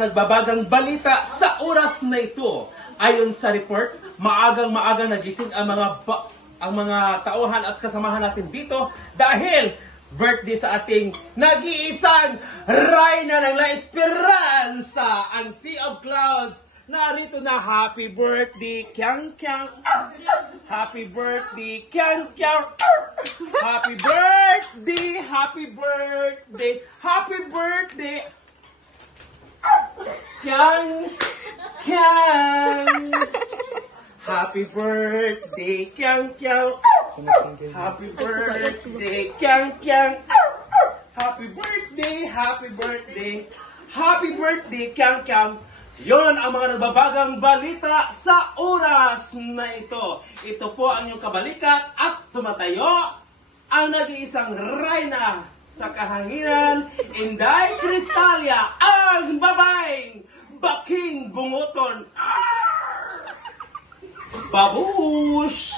Nagbabagang balita sa oras na ito. Ayon sa report, maagang-maagang nagising ang mga tauhan at kasamahan natin dito dahil birthday sa ating nag-iisang Reyna ng La Esperanza, ang Sea of Clouds. Narito na, happy birthday, Kyang Kyang. Happy birthday, Kyang Kyang. Happy birthday, happy birthday, happy birthday. Kyang Kyang. Happy birthday, Kyang Kyang. Happy birthday, Kyang Kyang. Happy birthday, happy birthday. Happy birthday, Kyang Kyang. Yon ang mga nagbabagang balita sa oras na ito. Ito po ang inyong kabalikat at tumatayo ang nag-iisang Reyna sa kahanginan, Inday Crispalia, ang babaeng baking bunguton. Babush!